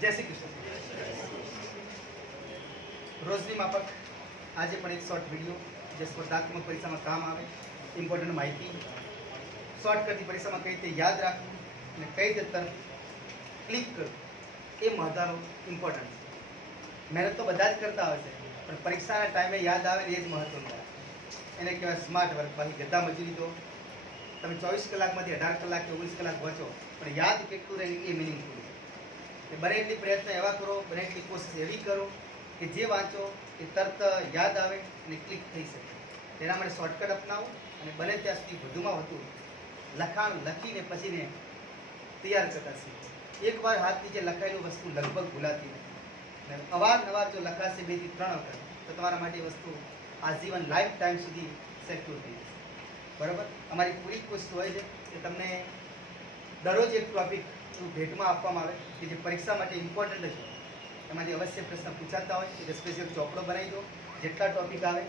जय श्री कृष्ण। रोजनी माफक आज पण एक शॉर्ट वीडियो जे स्पर्धात्मक परीक्षा में काम आए, इम्पोर्टન્ટ माहिती शॉर्टकट परीक्षा में कई रीते याद रखવું અને કઈ રીતે તરફ ક્લિક કરવું એ મહત્વનો ઇમ્પોર્ટન્ટ છે. મહેનત તો બધા જ કરતા હોય છે, પણ પરીક્ષાના ટાઈમે યાદ આવે એ જ મહત્વનું હોય. એને કહેવાય સ્માર્ટ વર્ક. બાકી ગધા મજૂરી તો તમે 24 કલાકમાંથી 18 કલાક કે 19 કલાક વાંચો, પણ યાદ કેટલું રહે એ મિનિંગફુલ છે. બને એટલી પ્રયત્ન એવા કરો, બને એટલી કોશિશ એવી કરો કે જે વાંચો એ તરત યાદ આવે અને ક્લિક થઈ શકે. તેના માટે શોર્ટકટ અપનાવો અને બને ત્યાં સુધી વધુમાં વધુ લખાણ લખીને પછીને તૈયાર કરતા શીખો. એકવાર હાથ નીચે લખાયેલું વસ્તુ લગભગ ભૂલાતી નથી, અને અવારનવાર જો લખાશે 2 થી 3 વખત તો તમારા માટે વસ્તુ આજીવન લાઈફ ટાઈમ સુધી સેક્યુર થઈ જશે. બરાબર. અમારી પૂરી કોશિશ હોય છે કે તમને દરરોજ એક ટોપિક ભેટમાં આપવામાં આવે કે જે પરીક્ષા માટે ઇમ્પોર્ટન્ટ છે. એમાંથી અવશ્ય પ્રશ્ન પૂછાતા હોય એટલે સ્પેશિયલ ચોપડો બનાવી દો. જેટલા ટોપિક આવે,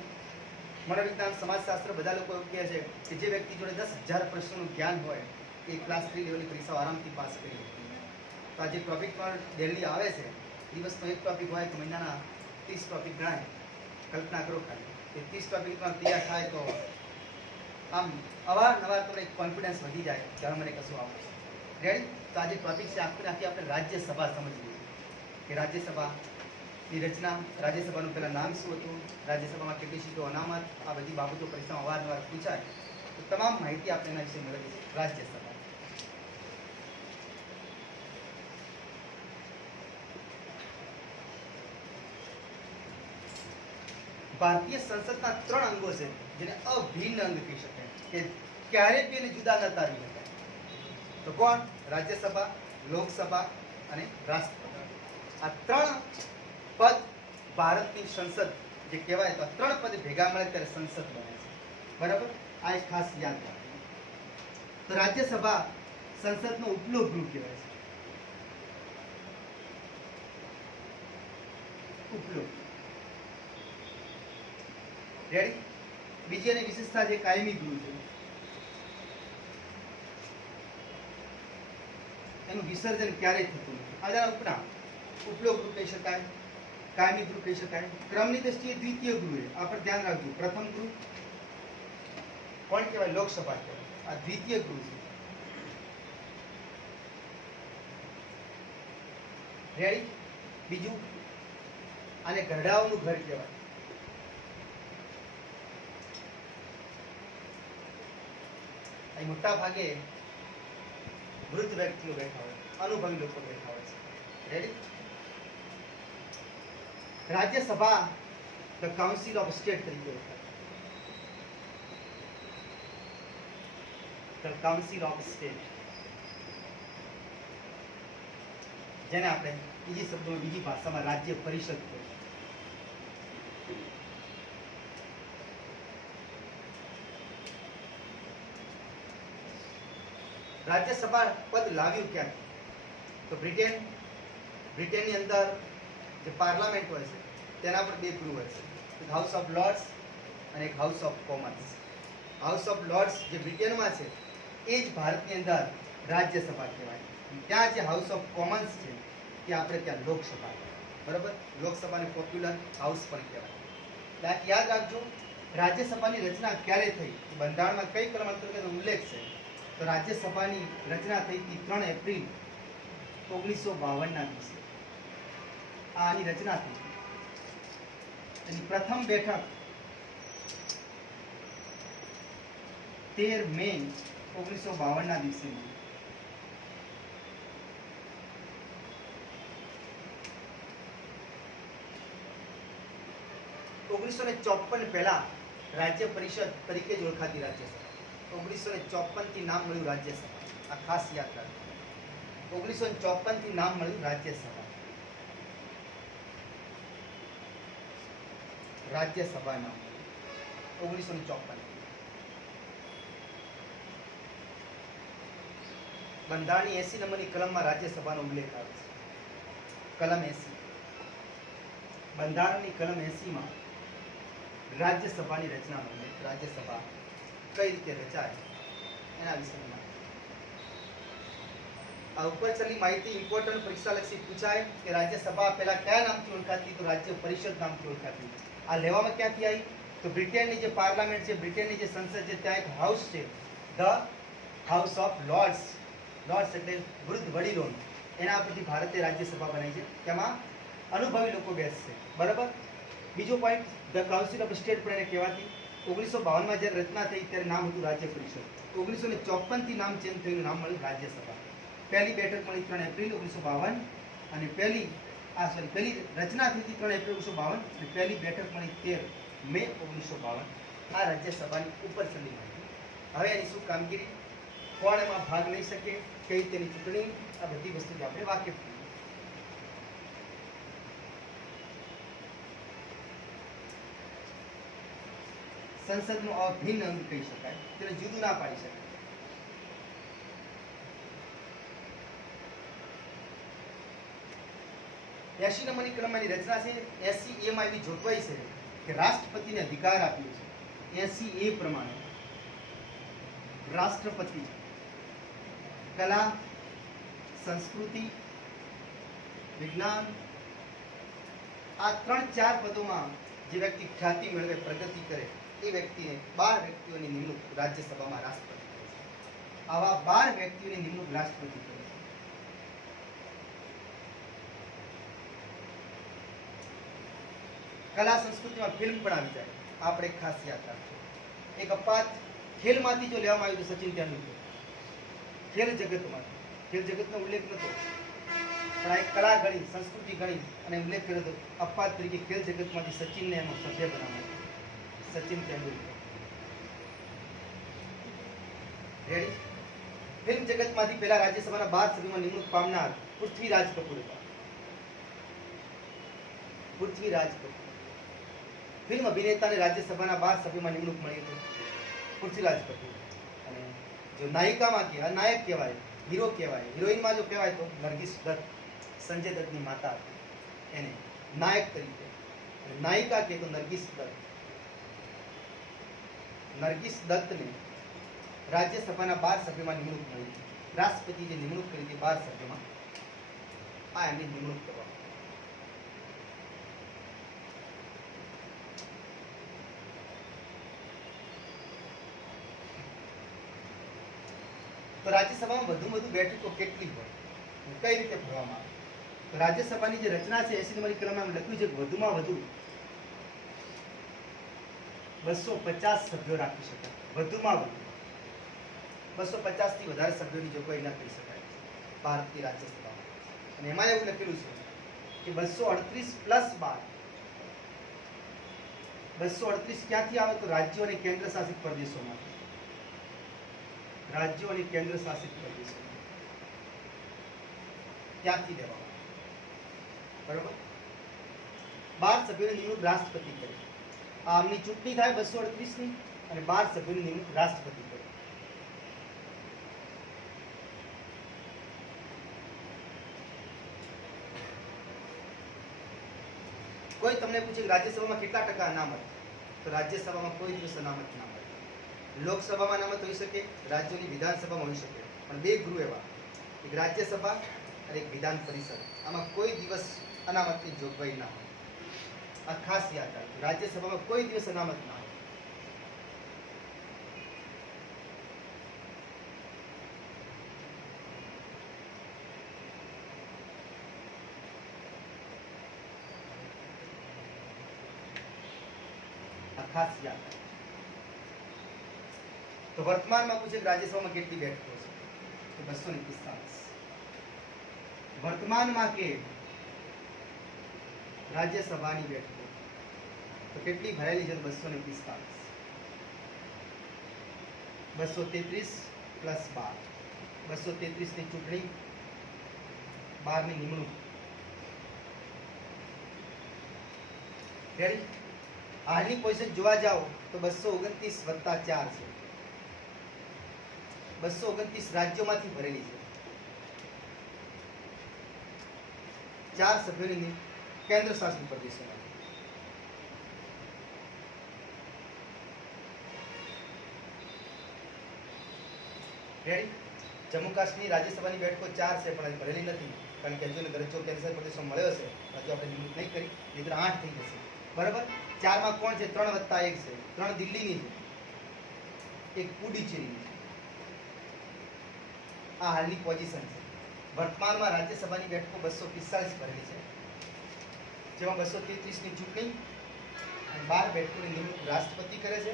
મનોવિજ્ઞાન, સમાજશાસ્ત્ર, બધા લોકો એવું કહે છે કે જે વ્યક્તિ જોડે 10,000 પ્રશ્નોનું જ્ઞાન હોય એ ક્લાસ 3 લેવલની પરીક્ષાઓ આરામથી પાસ કરી શકે. તો આ જે ટોપિક પણ ડેલી આવે છે, દિવસનો એક ટોપિક હોય તો મહિનાના 30 ટોપિક ગણાય. કલ્પના કરો ખાલી કે 30 ટોપિક પણ તૈયાર થાય તો આમ અવારનવાર તમને કોન્ફિડન્સ વધી જાય કે હવે મને કશું આવડશે. રેડી? તો આજે ટોપિક છે આખી આપણે રાજ્યસભા સમજવી કે રાજ્યસભાની રચના, રાજ્યસભાનું પહેલાં નામ શું હતું, રાજ્યસભામાં કેટલી સીટો અનામત, આ બધી બાબતો પરીક્ષામાં અવારનવાર પૂછાય તો તમામ માહિતી આપણે એના વિશે મેળવી છે. રાજ્યસભા ભારતીય સંસદના 3 અંગો છે જેને અભિન્ન અંગ કહી શકાય કે ક્યારેય બી એને જુદા ન તારવી શકાય. તો કોણ? રાજ્યસભા, લોકસભા અને રાષ્ટ્રપતિ. આ 3 પદ ભારતની સંસદ જે કહેવાય, તો આ 3 પદ ભેગા મળે ત્યારે સંસદ બને છે. બરાબર. આ એક ખાસ યાદ રાખો. તો રાજ્યસભા સંસદનો ઉપલો ગૃહ કહેવાય છે. ઉપલો. રેડી? બીજી એની વિશેષતા છે કાયમી ગૃહ છે. એનું વિસર્જન ક્યારેય થતું નથી. આના ઉપનામ ઉપલો ગૃહ કહી શકાય, કાયમી ગૃહ કહી શકાય. ક્રમની દ્રષ્ટિએ દ્વિતીય ગૃહ છે. આ પર ધ્યાન રાખજો. પ્રથમ ગૃહ કોણ કહેવાય? લોકસભા કહેવાય. આ દ્વિતીય ગૃહ છે. રેડી? બીજું, આને ઘરડાઓનું ઘર કહેવાય. અહીં મોટા ભાગે વૃદ્ધ વ્યક્તિઓ બેઠા હોય, અનુભવી લોકો બેઠા હોય છે. Ready? Rajya Sabha the council of state તરીકે ઓળખાય. ધ કાઉન્સિલ ઓફ સ્ટેટ, જેને આપણે બીજી શબ્દોમાં, બીજી ભાષામાં રાજ્ય પરિષદ કહીએ. રાજ્યસભા પદ લાવ્યું ક્યાંથી? તો બ્રિટેનની અંદર જે પાર્લામેન્ટ હોય છે તેના પર 2 ગૃહ હોય છે, એક હાઉસ ઓફ લોર્ડ્સ અને એક house of Commons. House of lords જે બ્રિટેનમાં છે એ જ ભારતની અંદર રાજ્યસભા કહેવાય. ત્યાં જે હાઉસ ઓફ કોમન્સ છે તે આપણે ત્યાં લોકસભા કહેવાય. બરાબર. લોકસભાને પોપ્યુલર હાઉસ પણ કહેવાય. યાદ રાખજો, રાજ્યસભાની રચના ક્યારે થઈ? બંધારણમાં કઈ કલમ અંતર્ગત ઉલ્લેખ છે? તો રાજ્યસભાની રચના થઈ હતી 3 એપ્રિલ 1952ના દિવસે. આની રચના થઈ. એની પ્રથમ બેઠક 13 મે 1952ના દિવસે મળી. પહેલા રાજ્ય પરિષદ તરીકે જ ઓળખાતી રાજ્યસભા. 1954 થી નામ મળ્યું રાજ્યસભા. આ ખાસ યાદ રાખજો. 1954 થી નામ મળ્યું રાજ્યસભા. રાજ્યસભા નામ 1954. બંધારણની 80 નંબરની કલમમાં રાજ્યસભાનો ઉલ્લેખ આવે છે. કલમ 80. બંધારણની કલમ 80માં રાજ્યસભાની રચનાનો ઉલ્લેખ. રાજ્યસભા કઈ રીતે રચાય એના વિશે આ ઉપર છેલ્લી માહિતી ઇમ્પોર્ટન્ટ પરીક્ષાલક્ષી પૂછાય કે રાજ્યસભા પહેલા કયા નામથી ઓળખાતી, તો રાજ્ય પરિષદ નામથી ઓળખાતી. આ લેવામાં ક્યાંથી આવી, તો બ્રિટનની જે પાર્લામેન્ટ છે, બ્રિટનની જે સંસદ છે, ત્યાં એક હાઉસ છે, the house of lords. Lords એટલે વૃદ્ધ વડીલો, એના પરથી ભારતીય રાજ્યસભા બનાવી છે. તેમાં અનુભવી લોકો બેસશે. બરાબર. બીજો point, the council of state પણ એને કહેવાતી. 1952માં જ્યારે રચના થઈ ત્યારે નામ હતું રાજ્ય પરિષદ. 1954 થી નામ ચેન્જ થયું, નામ મળ્યું રાજ્યસભા. પહેલી બેઠક મળી 3 એપ્રિલ 1952 અને પહેલી રચના થઈ 3 એપ્રિલ 1952 અને પહેલી બેઠક મળી 13 મે 1952. આ રાજ્યસભાની ઉપર છેલ્લી માહિતી. હવે એની શું કામગીરી, કોણ એમાં ભાગ લઈ શકે, કઈ તેની ચૂંટણી, આ બધી વસ્તુથી આપણે વાકેફ છીએ. સંસદનું અભિન્ન અંગ કહી શકાય, તેને જુદું ના પાડી શકાય. એસી નંબરની કલમની રચના છે. 80A માં એવી જોગવાઈ છે કે રાષ્ટ્રપતિને અધિકાર આપ્યો છે. 80A પ્રમાણે રાષ્ટ્રપતિ કલા, સંસ્કૃતિ, વિજ્ઞાન, આ 3-4 પદોમાં જે વ્યક્તિ ખ્યાતિ મેળવે, પ્રગતિ કરે, એ વ્યક્તિને 12 વ્યક્તિઓની નિમણૂક રાજ્યસભામાં રાષ્ટ્રપતિ કરે છે. આવા 12 વ્યક્તિઓની નિમણૂક રાષ્ટ્રપતિ કરે છે. કલા સંસ્કૃતિમાં ફિલ્મ પણ આવી જાય, આપણે ખાસ યાદ રાખજો. એક અપાત ખેલમાંથી જો લેવામાં આવ્યું તો સચિન તેંડુલકર, ખેલ જગતમાંથી. ખેલ જગતનો ઉલ્લેખ નતો, પણ આ એક કલા ગણી, સંસ્કૃતિ ગણી અને ઉલ્લેખ કર્યો હતો. અપાત તરીકે ખેલ જગતમાંથી સચિનને એનો સભ્ય બનાવ્યો, સચિન તેંડુલકર. રેડી. ફિલ્મ જગતમાંથી પહેલા રાજ્યસભાના 12 સભ્યોમાં નિમણૂક પામનાર પૃથ્વીરાજ કપૂર હતા. પૃથ્વીરાજ કપૂર ફિલ્મ અભિનેતાને રાજ્યસભાના 12 સભ્યોમાં નિમણૂક મળી હતી. પૃથ્વીરાજ કપૂર. અને જો નાયિકામાંથી, આ નાયક કહેવાય, હીરો કહેવાય, હિરોઈનમાં જો કહેવાય તો નરગિસ દત્ત, સંજય દત્તની માતા હતી, એને નાયક તરીકે. અને નાયિકા કહે તો નરગિસ દત્ત. નરગિસ દત્તને રાજ્યસભાના 12 સભ્યોમાં નિમણૂક મળી. રાષ્ટ્રપતિ જે નિમણૂક કરી હતી 12 સભ્યોમાં, આ એમની નિમણૂક કરવામાં. તો રાજ્યસભામાં વધુ બેઠકો કેટલી હોય, કઈ રીતે ભરવામાં આવે? તો રાજ્યસભાની જે રચના છે 80 નંબરની કલમમાં લખ્યું છે કે વધુમાં વધુ 250 સભ્યો રાખી શકાય. વધુમાં વધુ 250 થી વધારે સભ્યોની જોગવાઈ ન કરી શકાય ભારતીય રાજ્યસભામાં. અને એમાં એવું લખેલું છે કે 238 પ્લસ 12. 238 ક્યાંથી આવે? તો રાજ્યો અને કેન્દ્ર શાસિત પ્રદેશોમાંથી. રાજ્યો અને કેન્દ્ર શાસિત પ્રદેશો ત્યાંથી લેવામાં. બરોબર. 12 સભ્યોની નિમણૂક રાષ્ટ્રપતિ કરે. આમની ચૂંટણી થાય 238 ની અને 12 સભ્યોની નિમણૂક રાષ્ટ્રપતિ કરે. કોઈ તમને પૂછે કે રાજ્યસભામાં કેટલા ટકા અનામત, તો રાજ્યસભામાં કોઈ દિવસ અનામત ના મળે. લોકસભામાં અનામત હોઈ શકે, રાજ્યોની વિધાનસભામાં હોઈ શકે, પણ 2 ગૃહ એવા, એક રાજ્યસભા અને એક વિધાન પરિષદ, આમાં કોઈ દિવસ અનામતની જોગવાઈ ના હોય. આ ખાસ યાદ રાખજો, રાજ્યસભામાં કોઈ દિવસ અનામત ના હોય. આ ખાસ યાદ રાખજો. તો વર્તમાનમાં પૂછે રાજ્યસભામાં કેટલી બેઠકો છે, તો 245. વર્તમાનમાં કે રાજ્યસભાની બેઠકો તો કેટલી ભરેલી છે? 245. 233 પ્લસ 12. 233 ની ચૂંટણી, 12 ની નિમણૂક. રેડી. હાલની પોઝિશન જોવા જાઓ તો 229 વત્તા 4 છે. 229 રાજ્યોમાંથી ભરેલી છે. 4 સભ્યોની કેન્દ્ર શાસિત પ્રદેશોમાં. રેડી. જમ્મુ કાશ્મીર રાજ્યસભાની બેઠકો 4 છે પણ ભરેલી નથી, કારણ કે હજુ દરજ્જો કેન્દ્રશાસિત પ્રદેશમાં મળ્યો છે, હજુ આપણે નિમણૂક નહીં કરી, નહીંતર 8 થઈ જશે. બરાબર. 4 માં કોણ છે? 3 વત્તા 1 છે. 3 દિલ્હીની છે, 1 પુડુચેરીની છે. આ હાલની પોઝિશન છે. વર્તમાનમાં રાજ્યસભાની બેઠકો 245 ભરેલી છે, જેમાં 233 ની ચૂંટણી અને 12 બેઠકોની નિમણૂક રાષ્ટ્રપતિ કરે છે.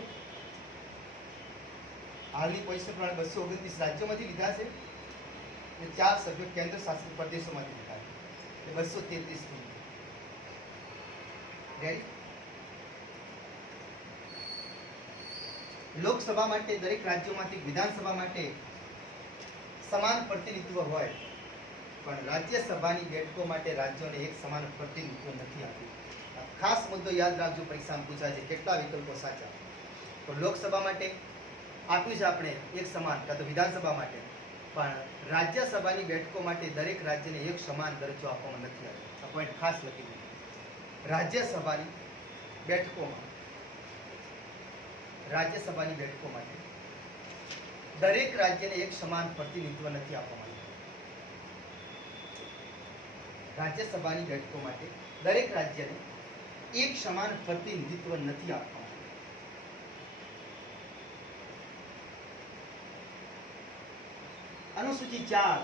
હાલની પોઝિશન પ્રમાણે 229 રાજ્યોમાંથી લીધા છે અને 4 સભ્યો કેન્દ્ર શાસિત પ્રદેશોમાંથી લીધા છે, એટલે 233 થઈ ગયા. લોકસભા માટે દરેક રાજ્યોમાંથી વિધાનસભા માટે સમાન પ્રતિનિધિત્વ હોય, પણ રાજ્યસભાની બેઠકો માટે રાજ્યોને એક સમાન પ્રતિનિધિત્વ નથી આપ્યું. ખાસ મુદ્દો યાદ રાખજો, પરીક્ષામાં પૂછાય છે કેટલા વિકલ્પો સાચા. તો લોકસભા માટે આપ્યું છે આપણે એક સમાન, કાં તો વિધાનસભા માટે, પણ રાજ્યસભાની બેઠકો માટે દરેક રાજ્યને એક સમાન દરજ્જો આપવામાં નથી આવ્યો. આ પોઈન્ટ ખાસ લખી દીધો. રાજ્યસભાની બેઠકો માટે દરેક રાજ્યને એક સમાન પ્રતિનિધિત્વ નથી આપવામાં આવ્યું. રાજ્યસભાની બેઠકો માટે દરેક રાજ્યને એક સમાન પ્રતિનિધિત્વ નથી આપવામાં. અનુસૂચિ 4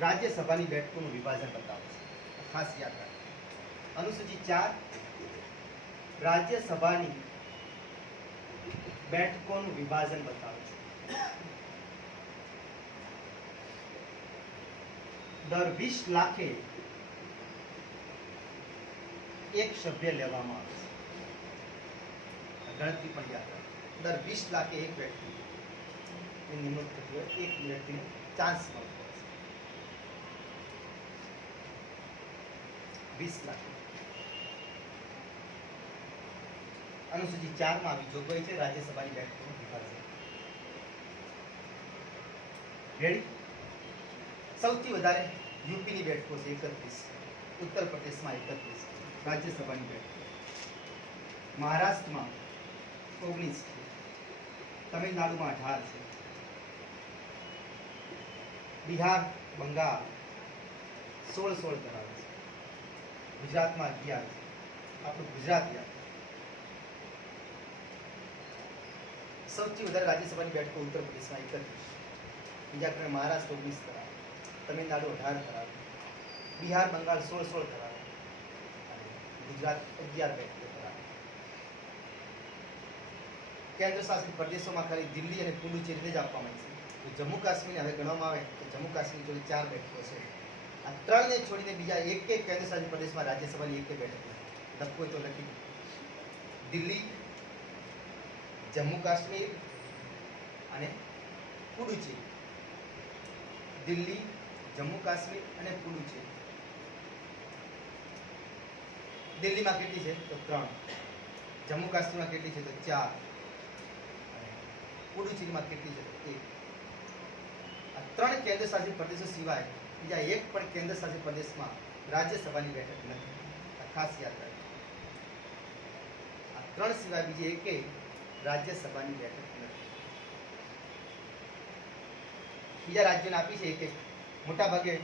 રાજ્યસભાની બેઠકોનું વિભાજન બતાવે છે, ખાસ યાદ રાખો. અનુસૂચિ 4 રાજ્યસભાની બેઠકોનું વિભાજન બતાવે છે. દર 20 લાખે એક સભ્ય લેવામાં આવે છે. ગણતરી પણ યાદ રાખો. દર 20 લાખે એક વ્યક્તિ નિમણૂક થતી હોય, એક વ્યક્તિને ચાન્સ મળતો હોય છે. 20 લાખ. અનુસૂચિ 4 માં આવી જોગવાઈ છે રાજ્યસભાની બેઠકોનું વિભાજન. રેડી? સૌથી વધારે યુપીની બેઠકો છે 31, ઉત્તર પ્રદેશમાં 31 રાજ્યસભાની બેઠકો, મહારાષ્ટ્રમાં 19 છે, તમિલનાડુમાં 18 છે, બિહાર, બંગાળ 16 ધરાવે છે, ગુજરાતમાં 11 છે. આપણું ગુજરાત યાદ. સૌથી વધારે રાજ્યસભાની બેઠકો ઉત્તર પ્રદેશમાં 31, બીજા ક્રમે મહારાષ્ટ્ર 19 ધરાવે, તમિલનાડુ 18 ધરાવે, બિહાર, બંગાળ 16 ધરાવે, ગુજરાત 11 બેઠકો ધરાવે. કેન્દ્ર શાસિત પ્રદેશોમાં ખાલી દિલ્હી અને પુડુચેરીને જ આપવામાં છે. જમ્મુ કાશ્મીરને હવે ગણવામાં આવે તો જમ્મુ કાશ્મીર જોડે 4 બેઠકો છે. આ 3 ને છોડીને બીજા એક કેન્દ્ર શાસિત પ્રદેશમાં રાજ્યસભાની એક બેઠક લખવું તો લખી દિલ્હી, જમ્મુ કાશ્મીર અને પુડુચેરી. દિલ્હી, જમ્મુ કાશ્મીર અને પુડુચેરી. દિલ્હીમાં કેટલી છે તો 3, જમ્મુ કાશ્મીરમાં કેટલી છે તો 4, પુડુચેરીમાં કેટલી છે તો 1. આ 3 કેન્દ્ર શાસિત પ્રદેશો સિવાય બીજા એક પણ કેન્દ્ર શાસિત પ્રદેશમાં રાજ્યસભાની બેઠક નથી. આ ખાસ યાદ રાખજો. આ 3 સિવાય બીજી એકેય રાજ્યસભાની બેઠક નથી. બીજા રાજ્યોને આપી છે એક. મોટા ભાગે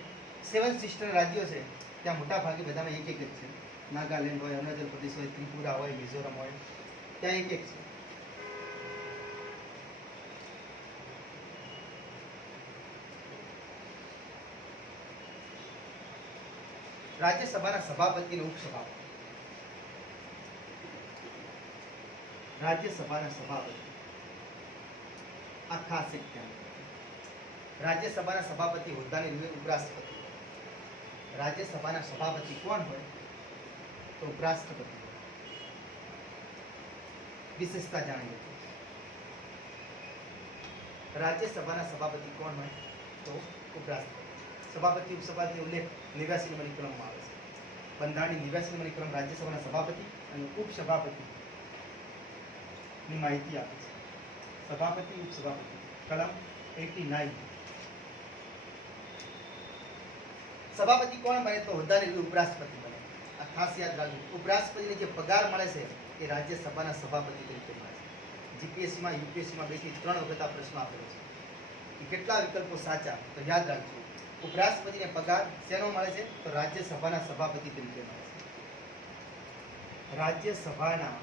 7 સિસ્ટર રાજ્યો છે, ત્યાં મોટા ભાગે બધામાં એક જ છે. નાગાલેન્ડ હોય, અરુણાચલ પ્રદેશ હોય, ત્રિપુરા હોય, મિઝોરમ હોય, ત્યાં એક છે. રાજ્યસભાના સભાપતિ અને ઉપસભાપતિ. રાજ્યસભાના સભાપતિ આ ખાસ એક ધ્યાન. રાજ્યસભાના સભાપતિ હોદ્દાની રૂપે ઉપરાષ્ટ્રપતિ. રાજ્યસભાના સભાપતિ કોણ હોય તો ઉપરાષ્ટ્રપતિ. વિશેષતા જાણી લો. રાજ્યસભાના સભાપતિ કોણ હોય તો ઉપરાષ્ટ્રપતિ. સભાપતિ ઉપસભાપતિ ઉલ્લેખ 89 નંબરની કલમમાં આવે છે. બંધારણની 89 નંબરની કલમ રાજ્યસભાના સભાપતિ અને ઉપસભાપતિ ની માહિતી આપે છે. સભાપતિ ઉપસભાપતિ કલમ 89. સભાપતિ કોણ બને તો હોદ્દાની ઉપરાષ્ટ્રપતિ બને. આ ખાસ યાદ રાખજો. ઉપરાષ્ટ્રપતિને જે પગાર મળે છે એ રાજ્યસભાના સભાપતિ તરીકે મળે છે. જીપીએસસીમાં, યુપીએસસીમાં 2 થી 3 વખત આ પ્રશ્ન આપેલો છે. કે કેટલા વિકલ્પો સાચા? તો યાદ રાખજો, ઉપરાષ્ટ્રપતિને પગાર શેનો મળે છે? તો રાજ્યસભાના સભાપતિ તરીકે મળે છે. રાજ્યસભાના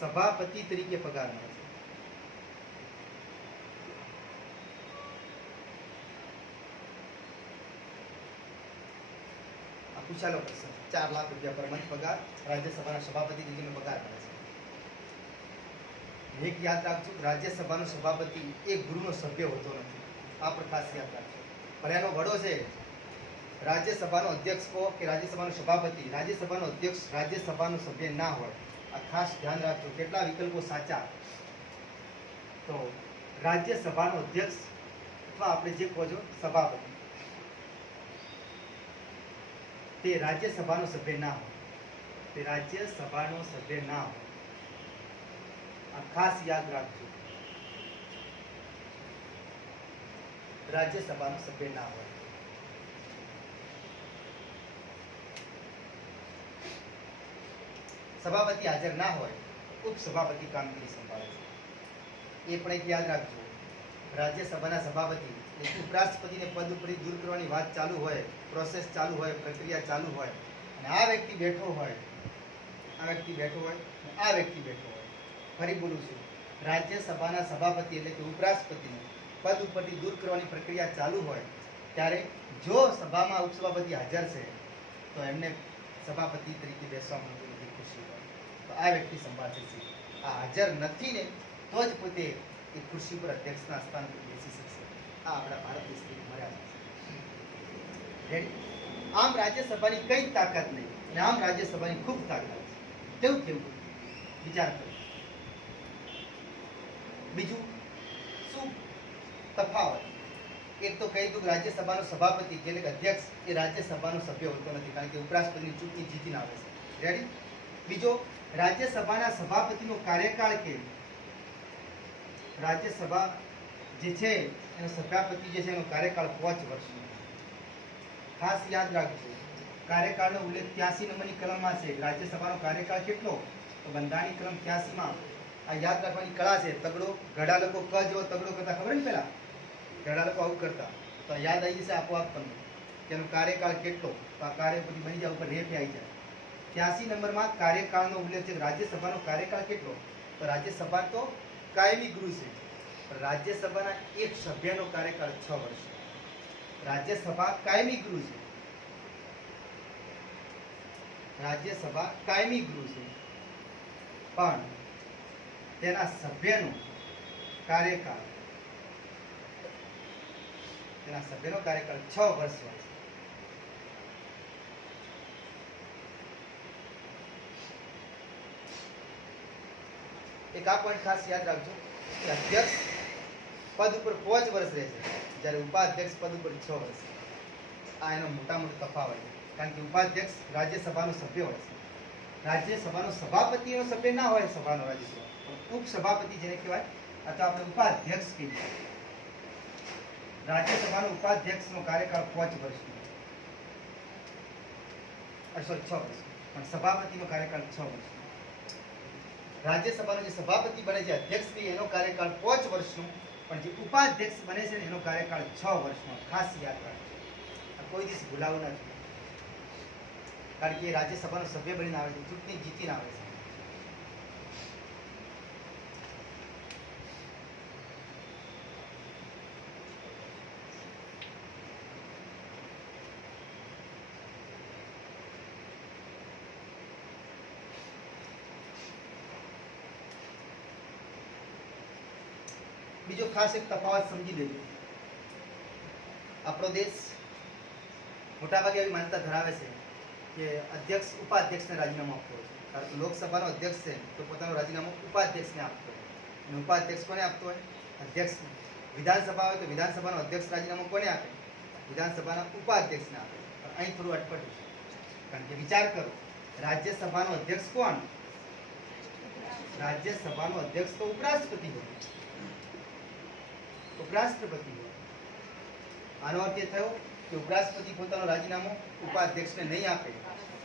સભાપતિ તરીકે પગાર મળે છે. પૂછાયેલો પ્રશ્ન, 4 લાખ રૂપિયા પર મંથ પગાર રાજ્યસભાના સભાપતિ તરીકે પગાર મળે છે. એક યાદ રાખજો, રાજ્યસભાનો સભાપતિ એક ગૃહનો સભ્ય હોતો નથી. આ પર ખાસ યાદ રાખજો. પણ એનો વડો છે રાજ્યસભાનો અધ્યક્ષ કહો કે રાજ્યસભાનો સભાપતિ, રાજ્યસભાનો અધ્યક્ષ રાજ્યસભાનો સભ્ય ના હોય. આ ખાસ ધ્યાન રાખજો. કેટલા વિકલ્પો સાચા? તો રાજ્યસભાનો અધ્યક્ષ અથવા આપણે જે કહો છો સભાપતિ, તે રાજ્યસભાનો સભ્ય ના હોય. તે રાજ્યસભાનો સભ્ય ના હોય. આ ખાસ યાદ રાખજો. રાજ્યસભાનો સભ્ય ના હોય. સભાપતિ હાજર ના હોય, ઉપસભાપતિ કામગીરી સંભાળે છે. એ પણ એક યાદ રાખજો. રાજ્યસભાના સભાપતિ ઉપરાષ્ટ્રપતિને પદ ઉપરથી દૂર કરવાની વાત ચાલુ હોય, પ્રોસેસ ચાલુ હોય, પ્રક્રિયા ચાલુ હોય, અને આ વ્યક્તિ બેઠો હોય, આ વ્યક્તિ બેઠો હોય, આ વ્યક્તિ બેઠો હોય. ફરી બોલું છું, રાજ્યસભાના સભાપતિ એટલે કે ઉપરાષ્ટ્રપતિને પદ ઉપરથી દૂર કરવાની પ્રક્રિયા ચાલુ હોય ત્યારે જો સભામાં ઉપસભાપતિ હાજર છે તો એમને સભાપતિ તરીકે બેસવા મળતું નથી, ખુરશી પર. તો આ વ્યક્તિ સંભાળશે છે. આ હાજર નથી ને તો જ પોતે એ ખુરશી પર અધ્યક્ષના સ્થાન પર બેસી શકશે. આ આપણા ભારત દેશની મર્યાદા છે. આમ રાજ્યસભાની કઈ તાકાત નહીં અને આમ રાજ્યસભાની ખૂબ તાકાત છે. કેવું વિચાર કરો. બીજું શું તફાવત? એક તો કહી દઉં, રાજ્યસભાનો સભાપતિ એટલે કે અધ્યક્ષ એ રાજ્યસભાનો સભ્ય હોતો નથી, કારણ કે ઉપરાષ્ટ્રપતિની ચૂંટણી જીતીને આવે છે. રેડી? બીજો, રાજ્યસભાના સભાપતિનો કાર્યકાળ કે રાજ્યસભા જે છે એનો સભાપતિ જે છે એનો કાર્યકાળ 5 વર્ષનો. ખાસ યાદ રાખજો, કાર્યકાળનો ઉલ્લેખ 83 નંબરની કલમમાં છે. રાજ્યસભાનો કાર્યકાળ કેટલો? તો બંધારણની કલમ 83માં આ યાદ રાખવાની કળા છે. તગડો ઘડા લોકો ક જેવો તગડો કરતા, ખબર ને? પેલા ઘડા લોકો આવું કરતા, તો યાદ આવી જશે આપોઆપ તમને તેનો કાર્યકાળ કેટલો. તો આ કાર્ય પછી બની જાય, ઉપર રેફે આવી જાય. 83 નંબરમાં કાર્યકાળનો ઉલ્લેખ છે. રાજ્યસભાનો કાર્યકાળ કેટલો? તો રાજ્યસભા તો કાયમી ગૃહ છે, પણ રાજ્યસભાના એક સભ્યનો કાર્યકાળ 6 વર્ષ. રાજ્યસભા કાયમી ગૃહ છે. રાજ્યસભા કાયમી ગૃહ છે, પણ તેના સભ્યનો કાર્યકાળ 6 વર્ષ હોય. એક આ પોઈન્ટ ખાસ યાદ રાખજો કે અધ્યક્ષ પદ ઉપર 5 વર્ષ રહેશે, જ્યારે ઉપાધ્યક્ષ પદ ઉપર 6 વર્ષ. આ એનો મોટા મોટો તફાવત છે, કારણ કે ઉપાધ્યક્ષ રાજ્યસભાનો સભ્ય હોય છે. રાજ્યસભાનો સભાપતિ એનો સભ્ય ના હોય સભાનો, રાજ્યસભા ઉપસભાપતિ જેને કહેવાય, અથવા આપણે ઉપાધ્યક્ષ કહીએ. રાજ્યસભાનો ઉપાધ્યક્ષનો કાર્યકાળ 5 વર્ષનો, 6 વર્ષ, પણ સભાપતિનો કાર્યકાળ 6 વર્ષનો. રાજ્યસભાનો જે સભાપતિ બને છે, અધ્યક્ષ કહીએ, એનો કાર્યકાળ 5 વર્ષનો, પણ જે ઉપાધ્યક્ષ બને છે એનો કાર્યકાળ 6 વર્ષનો. ખાસ યાદ રાખજો, આ કોઈ દિવસ ભૂલાવું નથી, કારણ કે રાજ્યસભાનો સભ્ય બનીને આવે છે, ચૂંટણી જીતીને આવે છે. બીજો ખાસ એક તફાવત સમજી લેજો. આપણો દેશ મોટાભાગે એવી માન્યતા ધરાવે છે કે અધ્યક્ષ ઉપાધ્યક્ષને રાજીનામું આપતો હોય છે. કારણ કે લોકસભાનો અધ્યક્ષ છે તો પોતાનું રાજીનામું ઉપાધ્યક્ષને આપતો હોય, અને ઉપાધ્યક્ષ કોને આપતો હોય? અધ્યક્ષને. વિધાનસભા હોય તો વિધાનસભાનો અધ્યક્ષ રાજીનામું કોને આપે? વિધાનસભાના ઉપાધ્યક્ષને આપે. પણ અહીં થોડું અટપટું છે, કારણ કે વિચાર કરો, રાજ્યસભાનો અધ્યક્ષ કોણ? રાજ્યસભાનો અધ્યક્ષ તો ઉપરાષ્ટ્રપતિ હોય, ઉપરાષ્ટ્રપતિ હોય. આનો અર્થ એ થયો કે ઉપરાષ્ટ્રપતિ પોતાનું રાજીનામું ઉપાધ્યક્ષને નહીં આપે,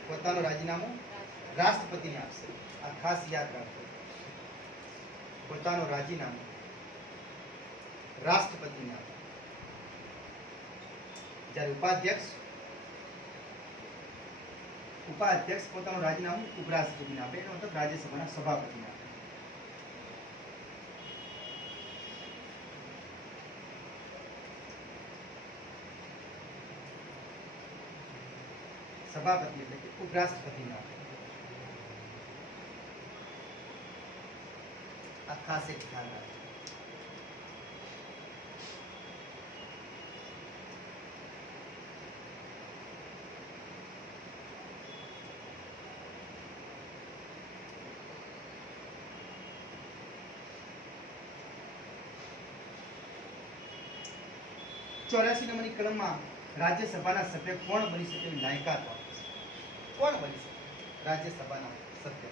પોતાનું રાજીનામું રાષ્ટ્રપતિને આપશે. આ ખાસ યાદ રાખજો. પોતાનું રાજીનામું રાષ્ટ્રપતિને આપે, જ્યારે ઉપાધ્યક્ષ પોતાનું રાજીનામું ઉપરાષ્ટ્રપતિને આપે, એનો મતલબ રાજ્યસભાના સભાપતિને આપે. સભાપતિ એટલે કે ઉપરાષ્ટ્રપતિને આપે. આ ખાસ એક ખ્યાલ રાખજો. ચોર્યાસી નંબરની કલમમાં રાજ્યસભાના સભ્ય કોણ બની શકે એવી લાયકાત આપે છે. કોણ બની શકે રાજ્યસભાના સભ્ય?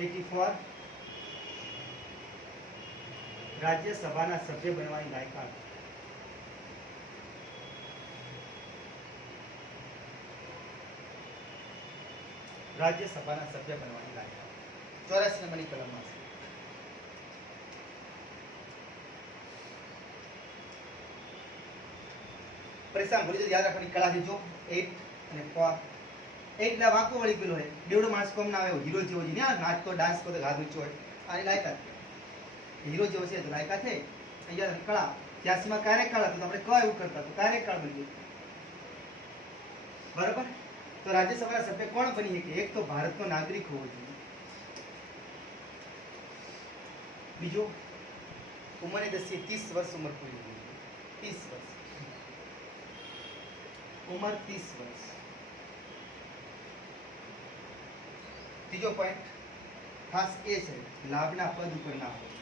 84 રાજ્યસભાના સભ્ય બનવાની લાયકાત. રાજ્યસભાના સભ્ય બનવાની લાયકાત 84 નંબરની કલમમાં છે. પરેશાન ભૂલી જતી યાદ રાખવાની કળા છે. જો 8 અને 4 8 ના વાંકો વળી ગયેલો હોય, બેવડો માણસ કોમ ના આવે, હીરો જેવો છે ને, નાચતો ડાન્સ કરતો ગાધ ઊંચો હોય, આની લાયકાત હીરો જેવો છે તો લાયકાત છે. અહીંયા કળા 83 માં કાર્યકાળ હતો તો આપણે કયો એવું કરતા તો કાર્યકાળ બની ગયું. બરાબર. તો રાજ્યસભાના સભ્ય કોણ બની શકે? એક તો ભારતનો નાગરિક હોવો જોઈએ, બીજું ઉંમરની દ્રષ્ટિએ 30 વર્ષ ઉંમર પૂરી હોવી જોઈએ. 30 વર્ષ ઉંમર, 30 વર્ષ. ત્રીજો પોઈન્ટ ખાસ એ છે, લાભના પદ ઉપર ના હોય.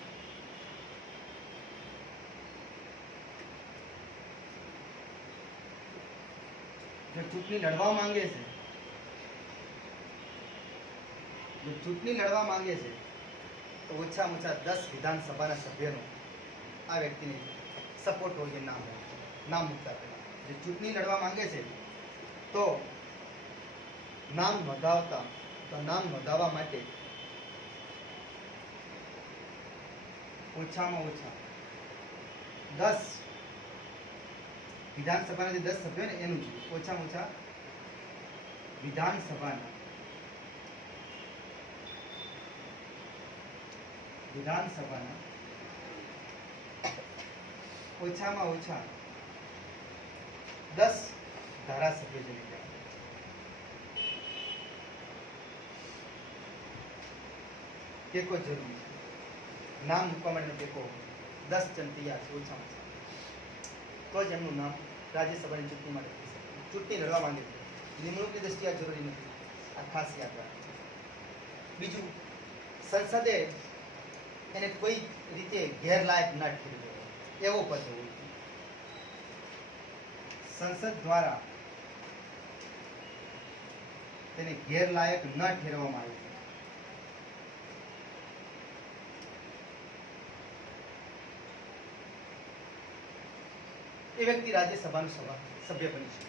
જો ચૂંટણી લડવા માંગે છે, તો ઓછામાં ઓછા 10 વિધાનસભાના સભ્યનો આ વ્યક્તિને સપોર્ટ હોય, નામ મૂકતા પહેલા જે ચૂંટણી લડવા માંગે છે તો નામ નોંધાવવા માટે ઓછામાં ઓછા 10 વિધાનસભાના જે 10 સભ્યો ને એનું જોઈએ. ઓછામાં ઓછા વિધાનસભાના ઓછામાં ઓછા 10 ધારાસભ્યો જેને કહેવાય. ટેકો જરૂરી છે. નામ મૂકવા માટેનો ટેકો 10 જણ તૈયાર છે ઓછામાં ઓછા, તો જ એમનું નામ રાજ્યસભાની ચૂંટણી માટે થઈ શકે. ચૂંટણી લડવા માંગે છે, નિમણૂકની દ્રષ્ટિએ જરૂરી નથી. આ ખાસ યાદ રાખો. બીજું, સંસદે એને કોઈ રીતે ગેરલાયક ન ઠેરવ્યો એવો પદ હોવો જોઈએ. સંસદ દ્વારા તેને ગેરલાયક ન ઠેરવવામાં આવે. એ વ્યક્તિ રાજ્યસભાનું સભ્ય બની શકે.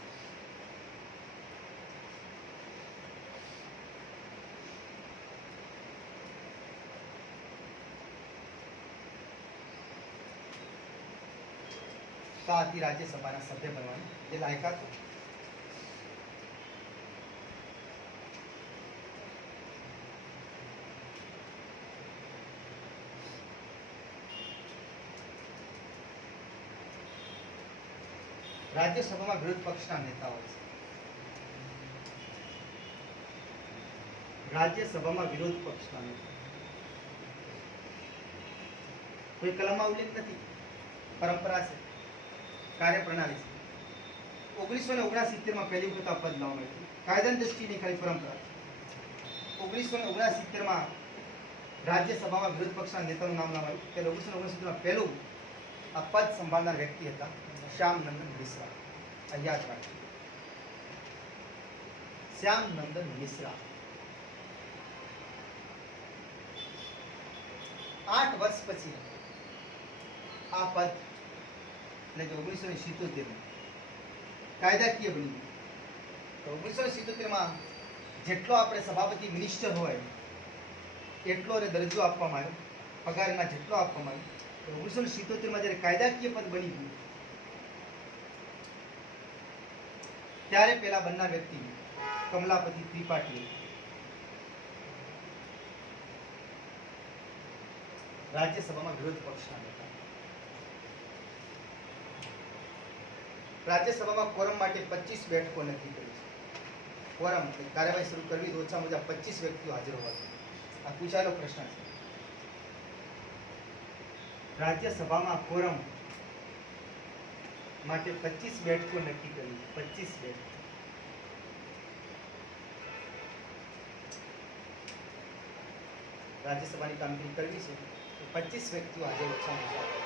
તો આથી રાજ્યસભાના સભ્ય બનવાની જે લાયકાત. રાજ્યસભામાં વિરોધ પક્ષના નેતાઓ છે. રાજ્યસભામાં વિરોધ પક્ષના નેતા કોઈ કલમમાં ઉલ્લેખ નથી, પરંપરા છે, કાર્યપ્રણાલી છે. 1969માં પહેલી વખત આ પદ લાવવામાં આવ્યું. કાયદાની દ્રષ્ટિની ખાલી પરંપરા. 1969માં રાજ્યસભામાં વિરોધ પક્ષના નેતાનું નામ લાવવામાં આવ્યું. ત્યારે 1969માં પહેલું આ પદ સંભાળનાર વ્યક્તિ હતા શ્યામનંદન મિશ્રા. આ યાદ રાખજો, શ્યામનંદન મિશ્રા. 8 વર્ષ પછી આ પદ એટલે કે 1977 કાયદાકીય બની ગયું. તો 1977માં જેટલો આપણે સભાપતિ મિનિસ્ટર હોય એટલો દરજ્જો આપવામાં આવ્યો, પગારના જેટલો આપવામાં આવ્યો. 1977 માં જ્યારે કાયદાકીય પદ બની ગયું ત્યારે પેલા બનનાર વ્યક્તિ કમલાપતિ ત્રિપાઠી રાજ્યસભામાં વિરોધ પક્ષના નેતા. રાજ્યસભામાં કોરમ માટે 25 બેઠકો નક્કી કરી છે. કોરમ કાર્યવાહી શરૂ કરવી તો ઓછામાં ઓછા 25 વ્યક્તિઓ હાજર હોવા જોઈએ. આ પૂછાયેલો પ્રશ્ન છે. રાજ્યસભામાં કોરમ માટે 25 બેઠકો નક્કી કરી છે. 25 બેઠકો. રાજ્યસભાની કામગીરી કરવી છે તો 25 વ્યક્તિઓ હાજર ઓછામાં ઓછા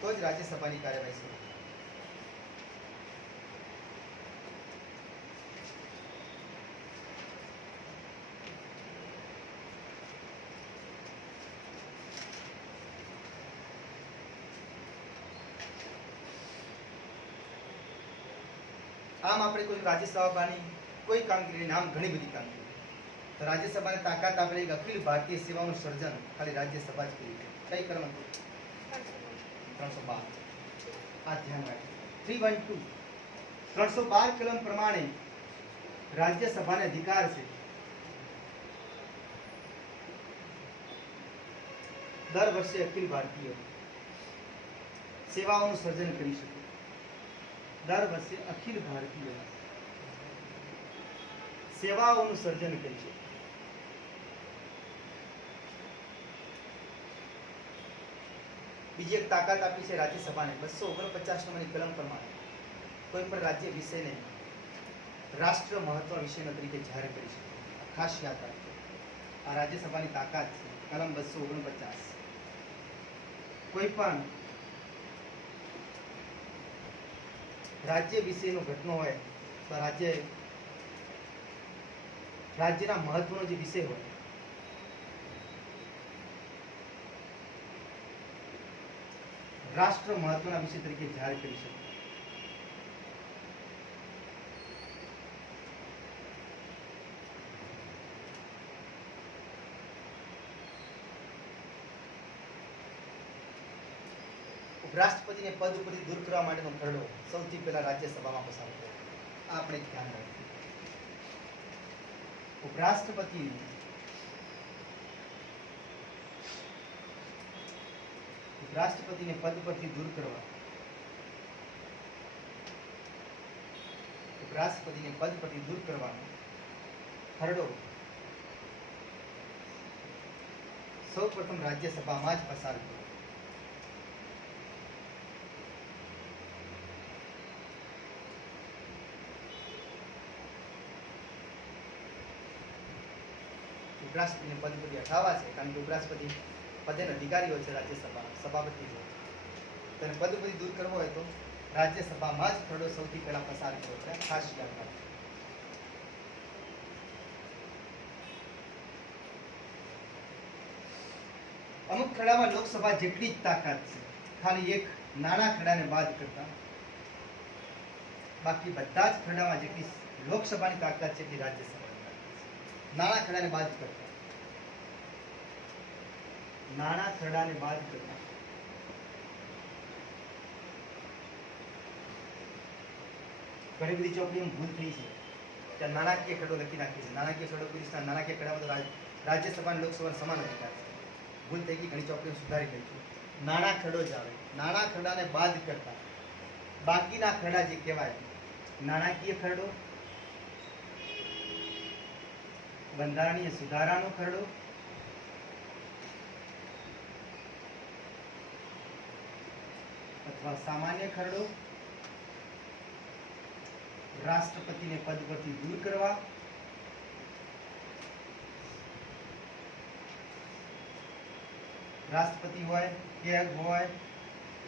તો જ રાજ્યસભાની કાર્યવાહી શરૂ. આમ આપણે કોઈ રાજ્યસભાની કોઈ કામગીરી નામ ઘણી બધી કામગીરી તો રાજ્યસભાને તાકાત આપે એક અખિલ ભારતીય સેવાનું સર્જન ખાલી રાજ્યસભા જ કરી કઈ કરવાનું 312 આ ધ્યાન રાખજો. 312 312 કલમ પ્રમાણે રાજ્યસભાને અધિકાર છે દર વર્ષે અખિલ ભારતીય સેવાઓનું સર્જન કરી શકે. દર વર્ષે અખિલ ભારતીય સેવાઓનું સર્જન કરી છે. બીજી એક તાકાત આપી છે રાજ્યસભાને 249 નંબરની કલમ પ્રમાણે કોઈ પણ રાજ્ય વિષયને રાષ્ટ્ર મહત્વ વિષયના તરીકે જાહેર કરી શકે. ખાસ યાદ રાખજો આ રાજ્યસભાની તાકાત છે. કલમ 249 કોઈ પણ રાજ્ય વિશેનો ઘટનો હોય તો રાજ્યના મહત્વનો જે વિષય હોય રાષ્ટ્ર મહત્વના વિષય તરીકે જાહેર કરી શકે. ઉપરાષ્ટ્રપતિને પદ ઉપરથી દૂર કરવા માટેનો ખરડો સૌથી પહેલા રાજ્યસભામાં પસાર થયો. આપણે ધ્યાન રાખવું. ઉપરાષ્ટ્રપતિને પદ પરથી દૂર કરવા ખરડો સૌ પ્રથમ રાજ્યસભામાં જ પસાર થયો. ઉપરાષ્ટ્રપતિને પદ પરથી હટાવવા છે કારણ કે ઉપરાષ્ટ્રપતિ પદેના અધિકારીઓ છે રાજ્યસભા સભાપતિ છે. તેને પદ પરથી દૂર કરવો હોય તો રાજ્યસભામાં જ ખરડો સૌથી પહેલા પસાર કરવો પડે. ખાસ યાદ રાખો. અમુક ખરડામાં લોકસભા જેટલી જ તાકાત છે ખાલી એક નાના ખરડાને બાદ કરતા બાકી બધા જ ખરડામાં જેટલી લોકસભાની તાકાત છે એટલી રાજ્યસભાની તાકાત છે. નાના ખરડાને બાદ કરતા ઘણી બધી ચોપડીમાં ભૂલ થઈ છે ત્યાં નાણાકીય ખરડો લખી નાખી છે. નાણાકીય ખરડો નાણાકીય ખરડામાં તો રાજ્યસભા અને લોકસભા સમાન અધિકાર છે. ભૂલ થઈ ગઈ. ઘણી ચોપડીઓ સુધારી ગઈ છે. નાના ખરડો જ આવે. નાના ખરડાને બાદ કરતા બાકીના ખરડા જે કહેવાય નાણાકીય ખરડો, બંધારણીય સુધારાનો ખરડો, અથવા સામાન્ય ખરડો, રાષ્ટ્રપતિને પદ પરથી દૂર કરવા, રાષ્ટ્રપતિ હોય કે હોય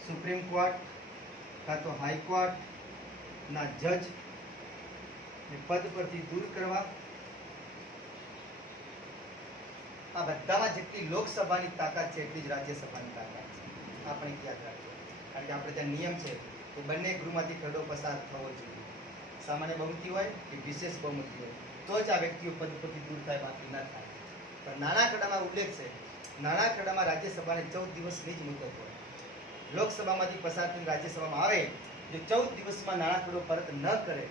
સુપ્રીમ કોર્ટ કાં તો હાઈકોર્ટ ના જજ પદ પરથી દૂર કરવા. આ બધામાં જેટલી લોકસભાની તાકાત છે એટલી જ રાજ્યસભાની તાકાત છે. આપણે યાદ રાખજો કારણ કે આપણે ત્યાં નિયમ છે કે બંને ગૃહમાંથી ખરડો પસાર થવો જોઈએ. સામાન્ય બહુમતી હોય કે વિશેષ બહુમતી હોય તો જ આ વ્યક્તિઓ પદ પરથી દૂર થાય, બાકી ન થાય. પણ નાના ખરડામાં ઉલ્લેખ છે નાના ખરડામાં રાજ્યસભાને 14 દિવસની જ મુદત હોય. લોકસભામાંથી પસાર થઈને રાજ્યસભામાં આવે, જો 14 દિવસમાં નાણાં ખરડો પરત ન કરે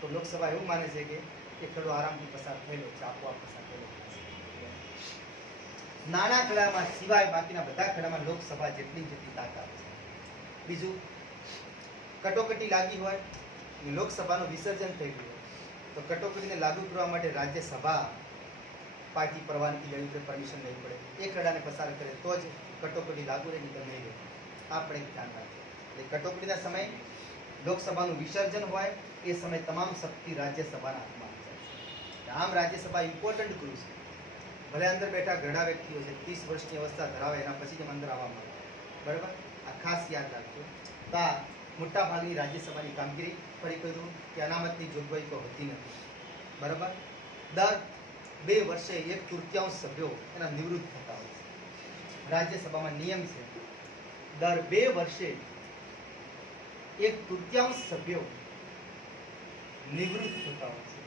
તો લોકસભા એવું માને છે કે એ ખરડો આરામથી પસાર થયેલો છે, આપોઆપ પસાર થયેલો છે. નાણાં ખરડામાં સિવાય બાકીના બધા ખરડામાં લોકસભા જેટલી તાકાત છે. બીજું, કટોકટી લાગી હોય અને લોકસભાનું વિસર્જન થઈ ગયું તો કટોકટીને લાગુ કરવા માટે રાજ્યસભા પાર્ટી પરવાનગી લેવી પડે, પરમિશન લેવી પડે. એ ખરડાને પસાર કરે તો જ કટોકટી લાગુ રહે, નહીં તો નહીં રહે. આપણે ધ્યાન રાખીએ. એટલે કટોકટીના સમયે લોકસભાનું વિસર્જન હોય એ સમયે તમામ શક્તિ રાજ્યસભાના હાથમાં આવી જાય છે. આમ રાજ્યસભા ઇમ્પોર્ટન્ટ ગૃહ છે. ભલે અંદર બેઠા ઘણા વ્યક્તિઓ છે, 30 વર્ષની અવસ્થા ધરાવે, એના પછી જ અંદર આવવા માંગે. બરાબર, આ ખાસ યાદ રાખજો. તો આ મોટા ભાગની રાજ્યસભાની કામગીરી ફરી કહ્યું કે અનામતની જોગવાઈ તો હોતી નથી. બરાબર, દર 2 વર્ષે 1/3 સભ્યો એના નિવૃત્ત થતા હોય છે. રાજ્યસભામાં નિયમ છે દર 2 વર્ષે 1/3 સભ્યો નિવૃત્ત થતા હોય છે.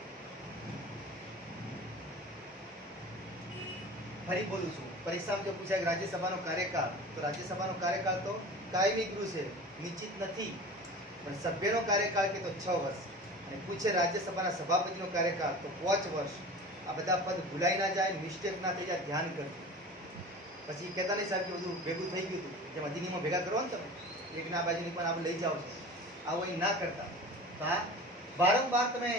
ફરી બોલું છું, પરીક્ષામાં જો પૂછાય કે રાજ્યસભાનો કાર્યકાળ, તો રાજ્યસભાનો કાર્યકાળ તો કાયમી ગૃહ છે, નિશ્ચિત નથી. પણ સભ્યનો કાર્યકાળ કે તો 6 વર્ષ, અને પૂછે રાજ્યસભાના સભાપતિનો કાર્યકાળ તો 5 વર્ષ. આ બધા પદ ભૂલાઈ ના જાય, મિસ્ટેક ના થઈ જાય, ધ્યાન કરજો. પછી કહેતા નહીં સાહેબ કે બધું ભેગું થઈ ગયું હતું, જેમ અધિનિયમો ભેગા કરો ને તમે, એકના બાજુની પણ આપણે લઈ જાઓ છો, આવું અહીં ના કરતા. તો આ વારંવાર તમે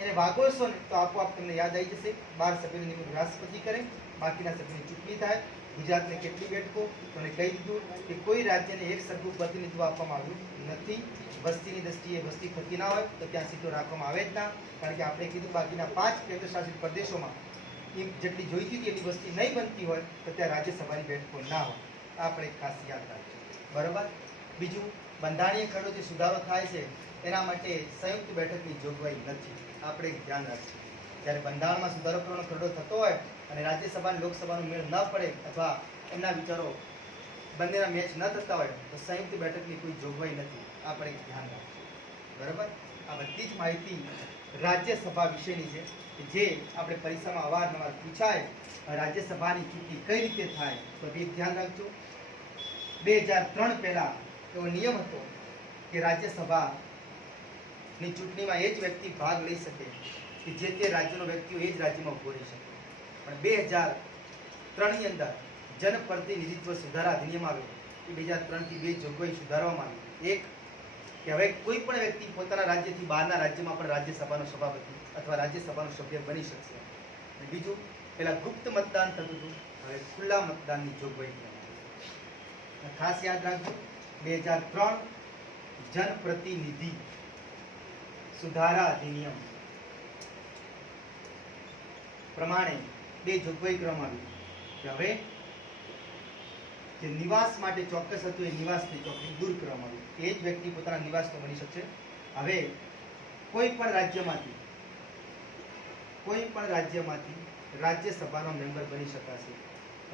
એને વાગોશો ને તો આપોઆપ તમને યાદ આવી જશે. 12 સભ્યોની નિમણૂક રાષ્ટ્રપતિ કરે, બાકીના સભ્યોની ચૂંટણી થાય. ગુજરાતને કેટલી બેઠકો, તમને કહી દીધું કે કોઈ રાજ્યને એક સરખું પ્રતિનિધિત્વ આપવામાં આવ્યું નથી. વસ્તીની દ્રષ્ટિએ વસ્તી થતી ના હોય તો ત્યાં સીટો રાખવામાં આવે જ ના, કારણ કે આપણે કીધું બાકીના 5 કેન્દ્રશાસિત પ્રદેશોમાં જેટલી જોઈતી હતી એટલી વસ્તી નહીં બનતી હોય તો ત્યાં રાજ્યસભાની બેઠકો ના હોય. આપણે ખાસ યાદ રાખજો. બરાબર. બીજું, બંધારણીય ખરડો જે સુધારો થાય છે એના માટે સંયુક્ત બેઠકની જોગવાઈ નથી. આપણે ધ્યાન રાખીએ. જ્યારે બંધારણમાં સુધારો કરવાનો ખરડો થતો હોય અને રાજ્યસભા અને લોકસભાનો મેળ ન પડે અથવા એમના વિચારો બંનેના મેચ ન થતા હોય તો સંયુક્ત બેઠકની કોઈ જોગવાઈ નથી. આપણે ધ્યાન રાખીએ. બરાબર. આ બધી જ માહિતી રાજ્યસભા વિશેની છે કે જે આપણે પરીક્ષામાં અવારનવાર પૂછાય. રાજ્યસભાની ચૂંટણી કઈ રીતે થાય તો એ ધ્યાન રાખજો. 2003 પહેલા એવો નિયમ હતો કે રાજ્યસભાની ચૂંટણીમાં એ જ વ્યક્તિ ભાગ લઈ શકે કે જે તે રાજ્યનો વ્યક્તિઓ એ જ રાજ્યમાં ઉભો રહી શકે. પણ 2003ની અંદર જનપ્રતિનિધિત્વ સુધારા અધિનિયમ આવ્યો. એ 2003થી 2 જોગવાઈ સુધારવામાં આવી. એક કે હવે કોઈ પણ વ્યક્તિ પોતાના રાજ્યથી બહારના રાજ્યમાં પણ રાજ્યસભાનો સભાપતિ અથવા રાજ્યસભાનો સભ્ય બની શકશે. અને બીજું, પહેલા ગુપ્ત મતદાન થતું હતું, હવે ખુલ્લા મતદાનની જોગવાઈ કરવામાં. ખાસ યાદ રાખજો, 2003 જનપ્રતિનિધિ સુધારા અધિનિયમ પ્રમાણે 2 જોગવાઈ કરવામાં આવી કે હવે જે નિવાસ માટે ચોક્કસ હતું એ નિવાસની ચોકડી દૂર કરવામાં આવી. એ જ વ્યક્તિ પોતાના નિવાસનો બની શકશે. હવે કોઈ પણ રાજ્યમાંથી રાજ્યસભાનો મેમ્બર બની શકાશે,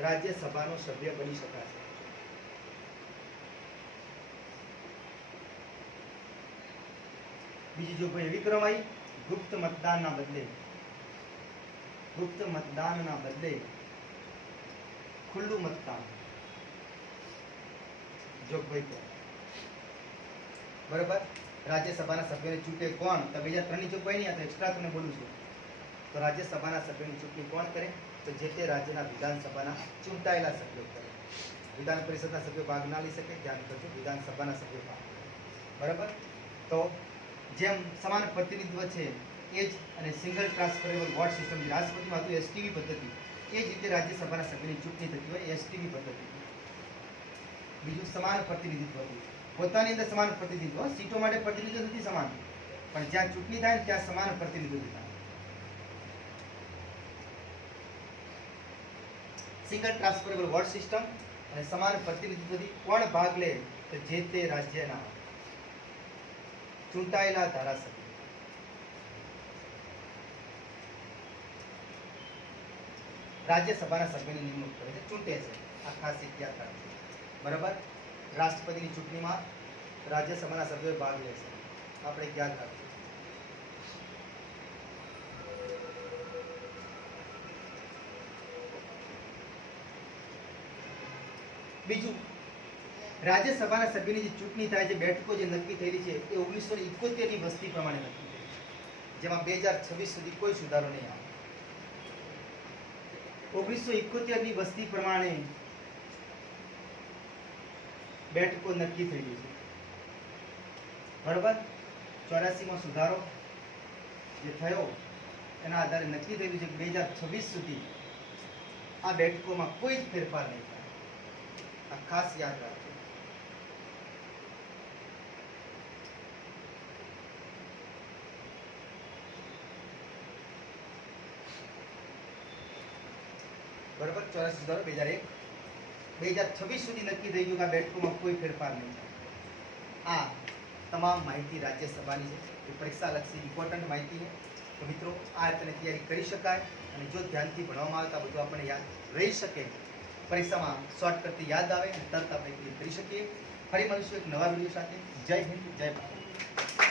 રાજ્યસભાનો સભ્ય બની શકાશે. બીજી જોગવાઈ એવી કરવામાં આવી, ગુપ્ત મતદાનના બદલે ખુલ્લું મતદાન જોગવાઈ કરો. બરાબર. રાજ્યસભાના સભ્યોને ચૂંટે કોણ? તો 2003ની જોગવાઈ નહીં, આ તો એક્સ્ટ્રા તમને બોલું છું. તો રાજ્યસભાના સભ્યોની ચૂંટણી કોણ કરે? તો જે તે રાજ્યના વિધાનસભાના ચૂંટાયેલા સભ્યો કરે. વિધાન પરિષદના સભ્યો ભાગ ના લઈ શકે, ધ્યાન કરજો. વિધાનસભાના સભ્યો ભાગ. બરાબર. તો જેમ સમાન પ્રતિનિધિત્વ છે એ જ અને સિંગલ ટ્રાન્સફરેબલ વોટ સિસ્ટમ જે રાષ્ટ્રપતિમાં હતું એસટીવી પદ્ધતિ, એ જ રીતે રાજ્યસભાના સભ્યની ચૂંટણી થતી હોય એસટીવી પદ્ધતિ. બીજું, સમાન પ્રતિનિધિત્વ હતું. પોતાની અંદર સમાન પ્રતિનિધિત્વ, સીટો માટે પ્રતિનિધિત્વ નથી સમાન, પણ જ્યાં ચૂંટણી થાય ત્યાં સમાન પ્રતિનિધિત્વ થાય. સિંગલ ટ્રાન્સફરેબલ વોટ સિસ્ટમ અને સમાન પ્રતિનિધિત્વથી કોણ ભાગ લે? તો જે તે રાજ્યના ચૂંટાયેલા ધારાસભ્ય. રાજ્યસભાના સભ્યની નિમણૂક કરે છે, ચૂંટે છે. આ ખાસ યાદ રાખજો. બરાબર. રાષ્ટ્રપતિની ચૂંટણીમાં રાજ્યસભાના સભ્યો ભાગ લે છે. આપણે યાદ રાખજો. બીજું, રાજ્યસભાના સભ્યોની જે ચૂંટણી થાય છે, બેઠકો જે નક્કી થયેલી છે એ 1971 ની વસ્તી પ્રમાણે નક્કી થઈ છે, જેમાં 2026 સુધી કોઈ સુધારો નહીં આવે. 1971 ની વસ્તી પ્રમાણે બેઠકો નક્કી થયેલી છે, બરાબર. 84 માં સુધારો જે થયો એના આધારે નક્કી થયેલું છે કે 2026 સુધી આ બેઠકોમાં કોઈ જ ફેરફાર નહીં થાય. આ ખાસ યાદ રાખજો. બરાબર. 84 સુધારો 2001. 2026 સુધી નક્કી થઈ ગયું કે આ બેઠકોમાં કોઈ ફેરફાર નહીં થાય. આ તમામ માહિતી રાજ્યસભાની છે, એ પરીક્ષા લક્ષી ઇમ્પોર્ટન્ટ માહિતી છે. તો મિત્રો આ રીતે તૈયારી કરી શકાય અને જો ધ્યાનથી ભણવામાં આવે તો બધું આપણને યાદ રહી શકે, પરીક્ષામાં શોર્ટકટથી યાદ આવે અને તરત આપણે ક્લિયર કરી શકીએ. ફરી મળીશું એક નવા વિડીયો સાથે. જય હિન્દ, જય ભારત.